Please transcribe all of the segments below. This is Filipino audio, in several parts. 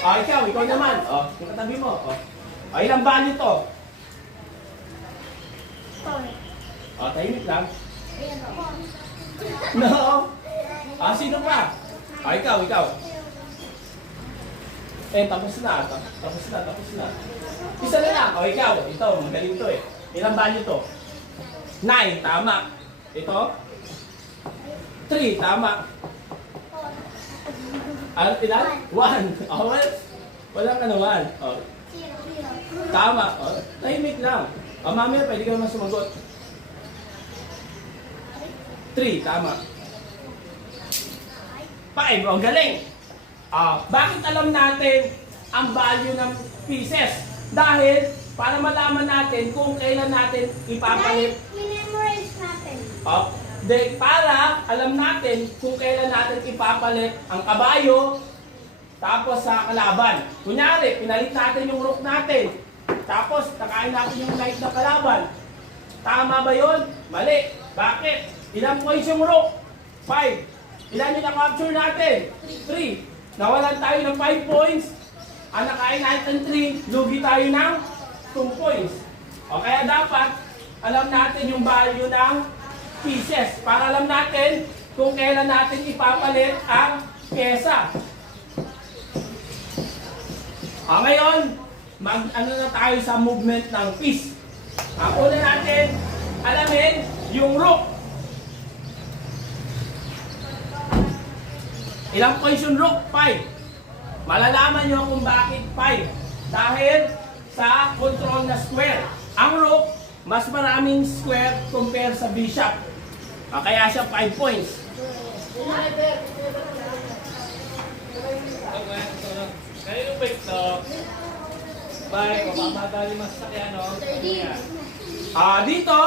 Ikaw naman. Yung katabi mo. Ilang value to? Tahimik lang. No. Sino pa? Ikaw. Tapos na. Isa na lang. Ikaw. Ito, magaling to eh. Ilang value to? 9, tama. Ito? 3, tama. Ilan? 1. Walang anuman. Tama. Tahimik lang. Mamaya, pwede ka naman sumagot. 3, tama. 5, galing. Bakit alam natin ang value ng pieces? Dahil, para malaman natin kung kailan natin ipapalit. Memorize natin. Para alam natin kung kailan natin ipapalit ang kabayo tapos sa kalaban. Kunyari, pinalit natin yung rook natin. Tapos, nakain natin yung knight na kalaban. Tama ba yun? Mali. Bakit? Ilang points yung rook? 5. Ilan yung na-capture natin? 3. Nawalan tayo ng 5 points. Ang nakain natin 3, lugi tayo ng 2 points. Kaya dapat, alam natin yung value ng pieces para alam natin kung kailan natin ipapalit ang pyesa. Ngayon, ano na tayo sa movement ng piece. Ang una natin, alamin yung rook. Ilang points yung rook? 5. Malalaman nyo kung bakit 5. Dahil sa control na square. Ang rook, mas maraming square compare sa bishop. Kaya siya 5 points. Kaya yung bike to, mamadali mas sakyan, no? Dito,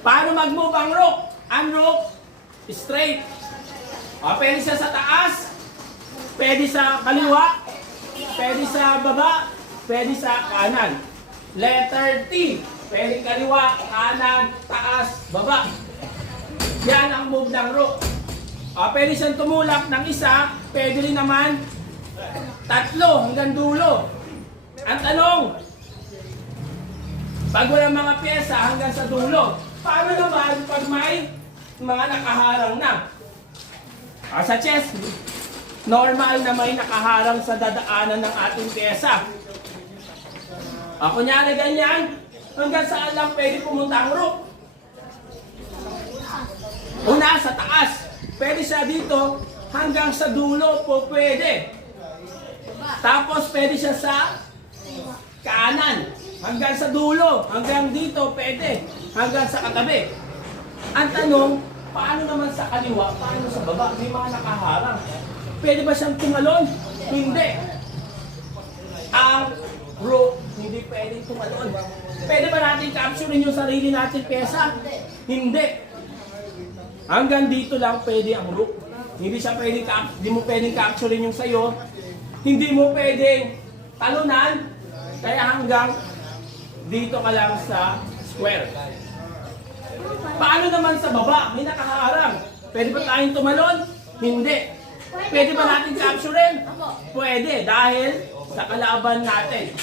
paano mag-move ang rook? Ang rook, straight. Pwede siya sa taas, pwede sa kaliwa, pwede sa baba, pwede sa kanan. Letter T, pwede kaliwa, kanan, taas, baba. Yan ang move ng rook. Pwede siyang tumulak ng isa, pwede rin naman 3 hanggang dulo. Ang tanong, pag walang mga pyesa hanggang sa dulo, paano naman pag may mga nakaharang na? Sa chess, normal na may nakaharang sa dadaanan ng ating pyesa. Kunyari ganyan, hanggang saan lang pwede pumunta ang rook? Una, sa taas. Pwede siya dito, hanggang sa dulo po pwede. Tapos pwede siya sa kanan, hanggang sa dulo, hanggang dito pwede, hanggang sa katabi. Ang tanong, paano naman sa kaliwa, paano sa baba? May mga nakaharang. Pwede ba siyang tumalon? Hindi. Ang rook, hindi pwedeng tumalon. Pwede ba natin capturein yung sarili natin pyesa? Hindi. Hanggang dito lang pwede ang rook. Hindi mo pwedeng capturein yung sayo. Hindi mo pwedeng talunan. Kaya hanggang dito ka lang sa square. Paano naman sa baba? May nakaharang. Pwede ba tayong tumalon? Hindi. Pwede ba natin capturein? Pwede, dahil sa kalaban natin.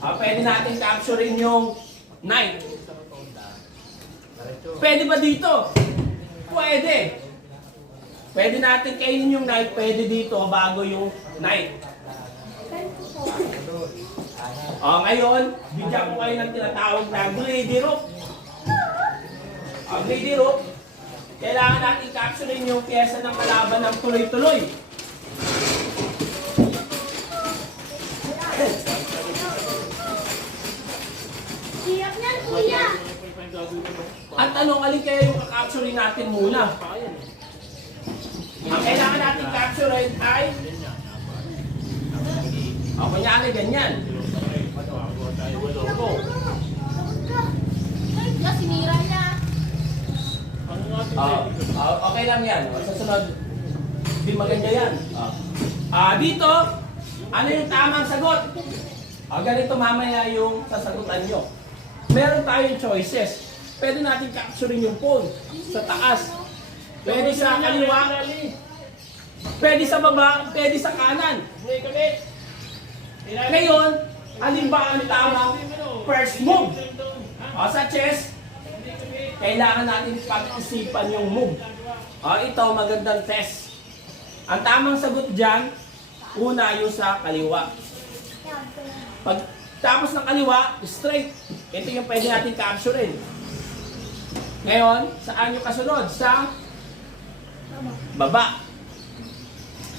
Pwede natin capturein yung knight. Pwede ba dito? Pwede. Pwede natin kainin yung knight, pwede dito bago yung knight. Ngayon, bigyan ko kayo ng tinatawag na greedy rook. Greedy rook, kailangan natin capturein yung pyesa ng kalaban ng tuloy-tuloy. Hirap yan, kuya. At tanong, alin kaya yung kakapturein natin muna? Ang kailangan natin capturein ay kunyari ganyan. Sinira niya. Okay lang yan. Sa sunod, di maganda yan. Dito, ano yung tamang sagot? Ganito mamaya yung sasagutan nyo. Meron tayong choices. Pwede natin capturein yung pawn sa taas. Pwede sa kaliwa. Pwede sa baba, pwede sa kanan. Hindi kami. Ngayon, alin ba ang tamang first move? O, sa chess, kailangan natin pag-isipan yung move. O, ito, magandang test. Ang tamang sagot dyan, una yung sa kaliwa. Pag tapos ng kaliwa, straight. Ito yung pwede natin capturein. Ngayon, saan yung kasunod? Sa baba.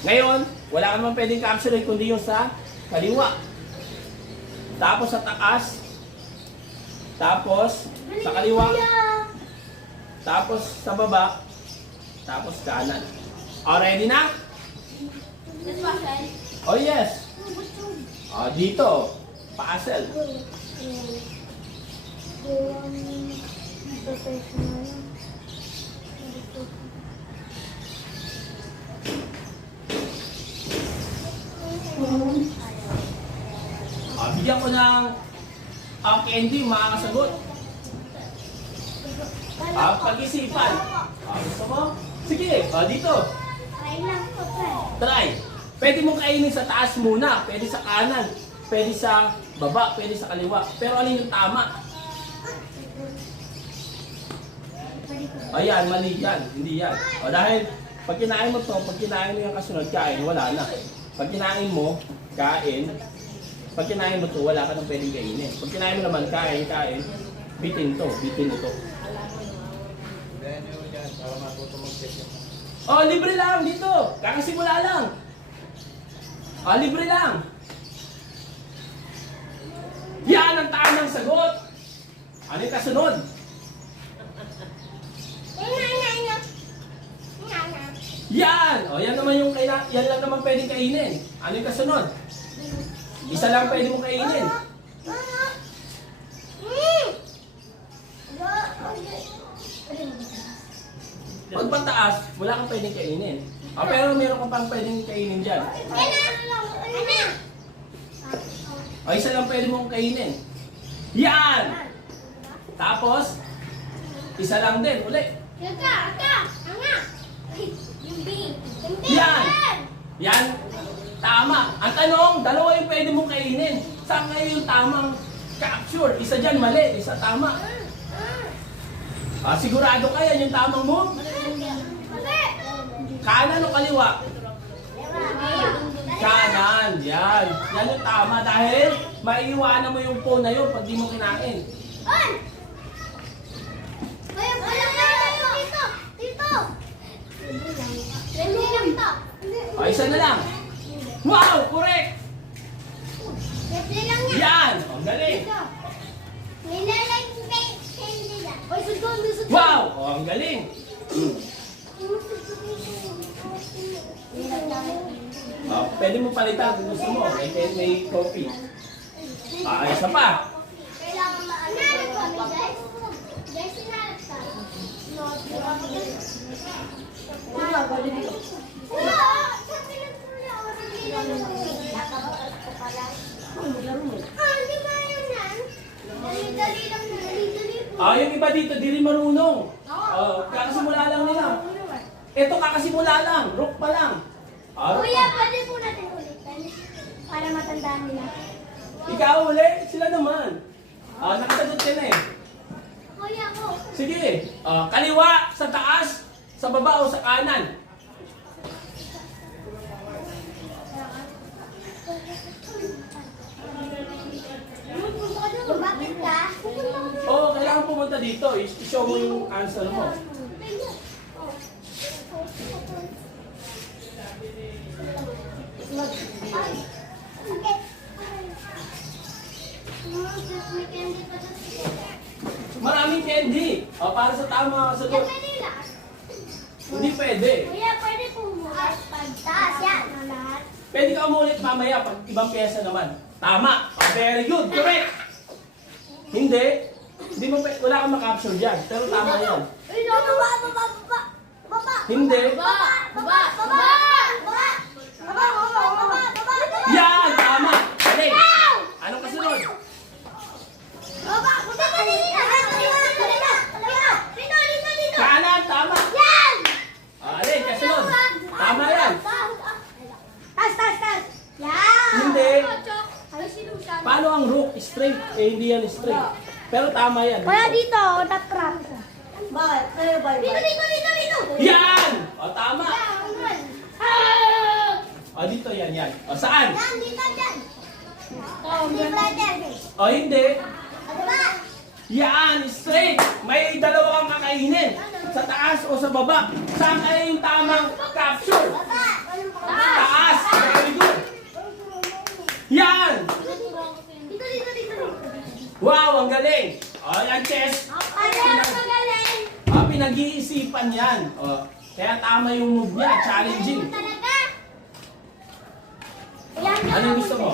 Ngayon, wala ka naman pwedeng capturein kundi yung sa kaliwa. Tapos sa taas. Tapos sa kaliwa. Tapos sa baba. Tapos kanan. O, ready na? This one. Oh yes. O, dito. Puzzle. Bigyan ko ng candy, makakasagot. Pag-isipan. Gusto mo? Sige, dito. Try lang po, sir. Try. Pwede mong kainin sa taas muna, pwede sa kanan, pwede sa baba, pwede sa kaliwa. Pero alin yung tama? Ayan, mali yan. Hindi yan. O dahil, pag kinain mo to, pag kinain mo yung kasunod, kain, wala na. Pag kinain mo, kain. Pag kinain mo to, wala ka nang pwedeng kainin. Pag kinain mo naman, kain, bitin to, bitin ito. Oh, libre lang dito. Kakasimula lang. Oh, libre lang. Yan ang tamang sagot. Ano yung kasunod? Yan! O, yan naman yung yan lang naman pwedeng kainin. Ano yung kasunod? Isa lang pwede mong kainin. Pag pataas, wala kang pwedeng kainin. O, pero meron kang pang pwedeng kainin dyan. O, isa lang pwede mong kainin. Yan! Tapos, isa lang din, uli. Yan! Yan! Tama! Ang tanong, dalawa yung pwede mong kainin. Saan kayo yung tamang capture? Isa dyan mali, isa tama. Sigurado ka yan yung tamang move? Kanan o kaliwa? Kanan, yan. Yan yung tama dahil maiiwanan mo yung phone na yun pag di mo kinain. O, isa na lang. Wow! Correct! Yan! O, galing! Wow! O, ang galing! Pwede mo palitan kung gusto mo. May coffee. Isa pa. Yung iba dito, di rin marunong. Kakasimula lang nila. Ito kakasimula lang, rook pa lang. Kuya, pwede po natin ulitin para matandaan nila. Ikaw uli, sila naman. Nakasagot ka na eh. Kuya ko. Sige, kaliwa, sa taas, sa baba o sa kanan. Bakit ka? Oo, kailangan pumunta dito. I-show mo yung answer mo. Maraming candy. Para sa tama sagot. Hindi pwede. Kuya, pwede po umulit pagtaas yan. Pwede ka umulit mamaya pag ibang pyesa naman. Tama. Very good. Correct. Hindi. Hindi mo wala kang makapture dyan. Pero tama yan. Hindi. Yan! Tama. Galing. Anong kasunod? Kanan. Tama. Alin, kasunod. Tama yan. Paano ang rook? Straight. Eh, hindi yan straight. Pero tama yan. Kaya dito, top rock. Bakit? Dito. Yan! O, tama. O, dito yan. O, saan? O, hindi. Yan, straight. May dalawa kang kakainin. Sa taas o sa baba. Saan kaya yung tamang capture? Taas. Very good. Yan! Wow, ang galing. O, yan, chess. Pinag-iisipan yan. O, kaya tama yung move niya. Challenging. Ano yung gusto mo?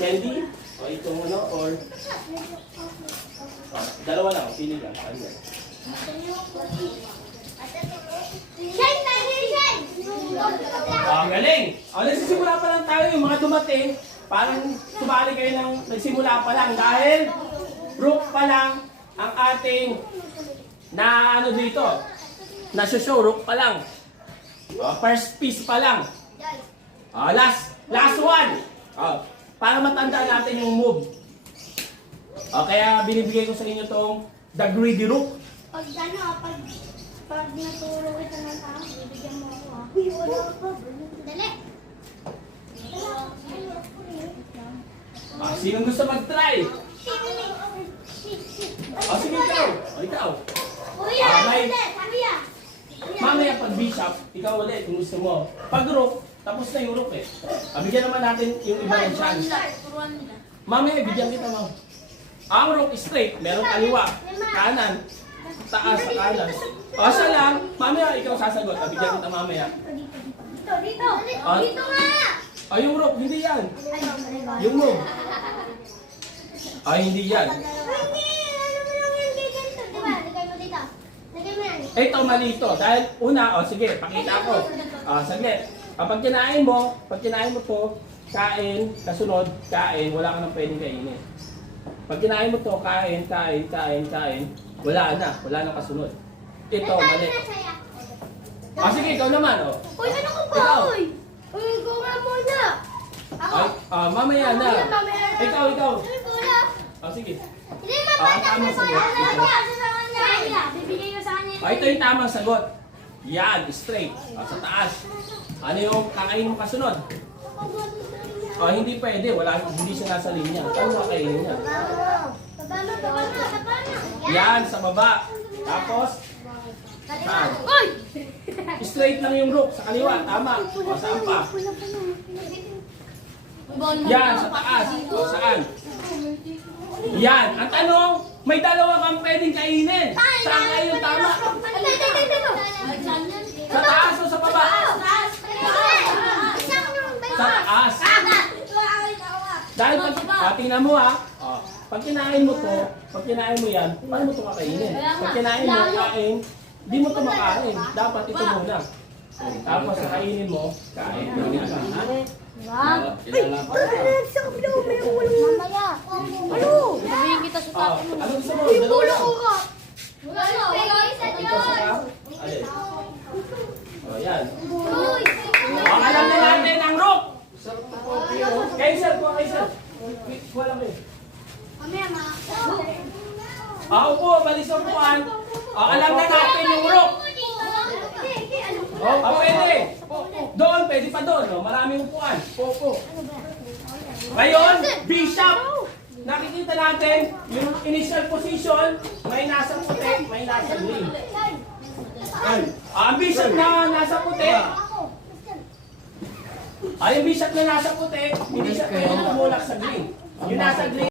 Candy? O, ito muna or... dalawa lang. Pili lang. Ano yan? Ang galing! O, nagsisimula pa lang tayo yung mga dumating. Parang sumali kayo ng nagsimula pa lang dahil rook pa lang ang ating na ano dito. Nasa-show, rook pa lang. O, first piece pa lang. O, last one. O, para matandaan natin yung move. O, kaya binibigay ko sa inyo tong the greedy rook. Pag naturo kita ng tao, bibigyan mo ako. Dali. Sinong gusto mag-try? O, sige ikaw. O, ikaw. Kuya, sabiya. Mamaya pag bishop, ikaw ulit kung gusto mo. Pag rook, tapos na yung rook eh. Bigyan naman natin yung iba ng chance. Mamaya, bigyan kita mo. Ang rook straight, merong kaliwa, kanan, taas sa kanan. O, siya lang, mamaya ikaw sasagot. Bigyan kita mamaya. Dito. Dito nga. O, yung rook, hindi yan. Yung move. Ay, hindi yan. Hindi. Ano mo lang yan kay ganito, di ba? Lagay mo dito. Lagay mo yan. Ito, mali ito. Dahil una, o sige, pakita ko. Saglit. Pag kinain mo to, kain, kasunod, kain, wala ka nang pwedeng kainin. Pag kinain mo to, kain, wala na kasunod. Ito, mali. Sige, ikaw naman, o. Uy, ano ko ba? Ikaw. Uy, go nga muna. Ako. Ay, mamaya na. Ikaw. Uy, gula. Sige. Hindi, mapata. Tama sagot. Bibigay ko sa kanya. Ito yung tamang sagot. Yan, straight. Sa taas. Ano yung kakainin mo kasunod? Hindi pwede. Hindi siya nasa linya. Ano kakainin niya? Yan, sa baba. Tapos, saan? Uy! Straight lang yung rook. Sa kaliwa. Tama. O, saan pa? Yan, sa taas. O, saan? Yan. Ang tanong, may dalawa kang pwedeng kainin. Saan kayo yung tama? Sa taas o sa baba? Sa taas. Dahil tingnan mo ha. Pag kinain mo to, pag kinain mo yan, paano mo ito kakainin? Pag kinain mo, kain, di mo ito makain. Dapat ito muna. Tapos kainin mo, kain. Mamaya. Ano? Sabihin kita sa tatay mo. Ano gusto mo? Yung Dalawa ulo lang. ko ka. Ito sa ka? Alin? Yan. Uy! Alam na natin ang rook! Kay sir, kuha kay sir. Kuha lang kayo. Mamaya, ma. Upo, balis ang puan. Alam na natin yung rook. Pwede. Doon, pwede pa doon. Maraming upuan. Opo. Ngayon, bishop. Nakikita natin yung initial position. May nasa puti, may nasa green. Ang bishop na nasa puti. Yung bishop na nasa puti, hindi siya pwede tumulak sa green. Yung nasa green,